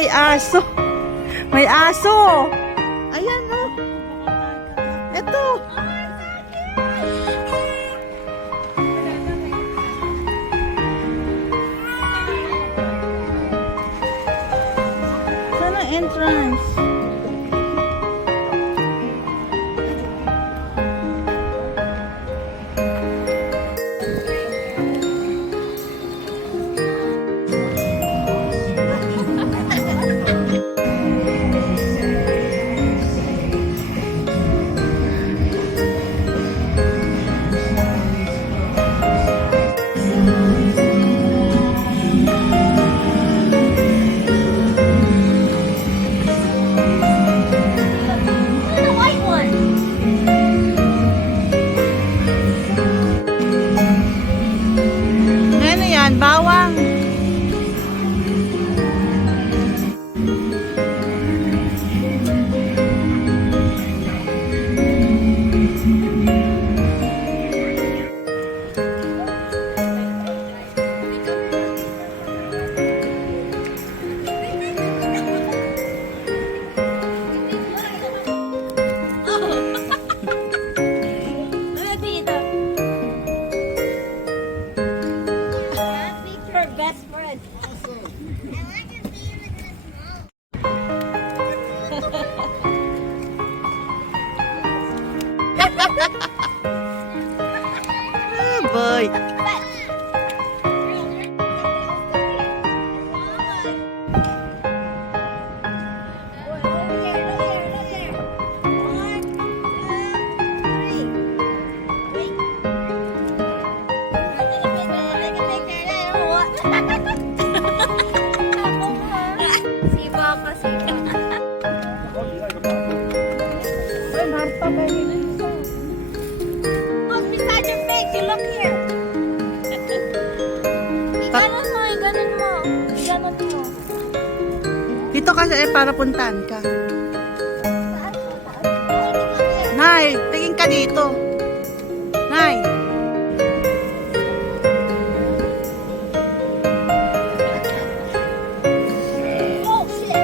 may aso. May aso. Ayan, no. Ito. Saan ang entrance? Bawang. Best friend. Awesome. I like to be with the smoke. Ah, boy. Look beside your face. You look here. Iganon mo, iganon mo. Iganon mo. Dito kasi para puntahan ka. Nay, tingin ka dito. Nay. Oh, shit.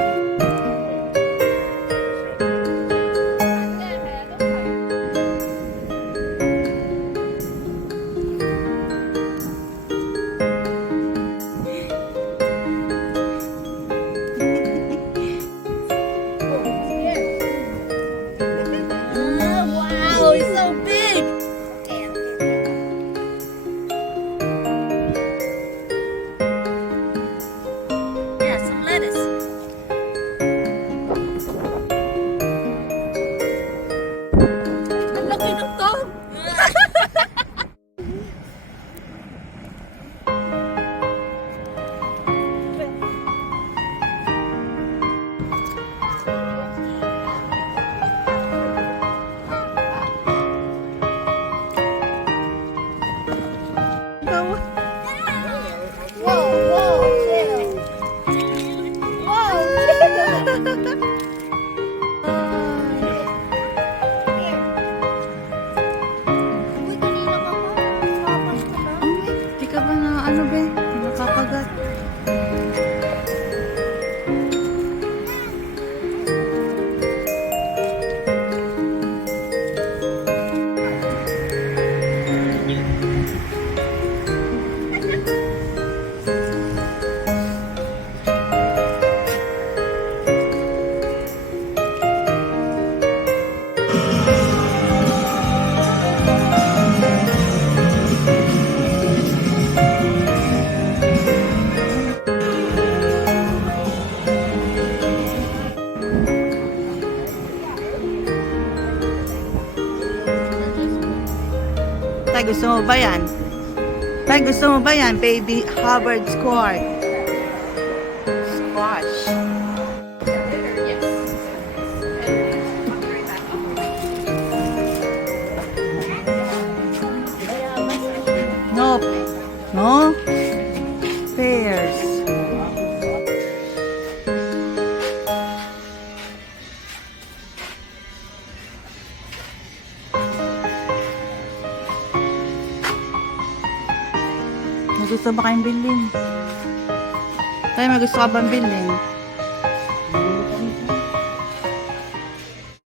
Wow, he's so big. Yeah, some lettuce. Ang laki ng to. Whoa, whoa, chill. Whoa, chill. Here. Uy, kanina ka pa. Tapas ka na. Di ka ba na ano be? Nakapagat. Tay, gusto mo ba yan? Tay, gusto mo ba yan? Baby Hubbard Squash. Squash. Nope. No? Pears. May gusto ba kayong bilhin? Tay, may gusto ka bang bilhin?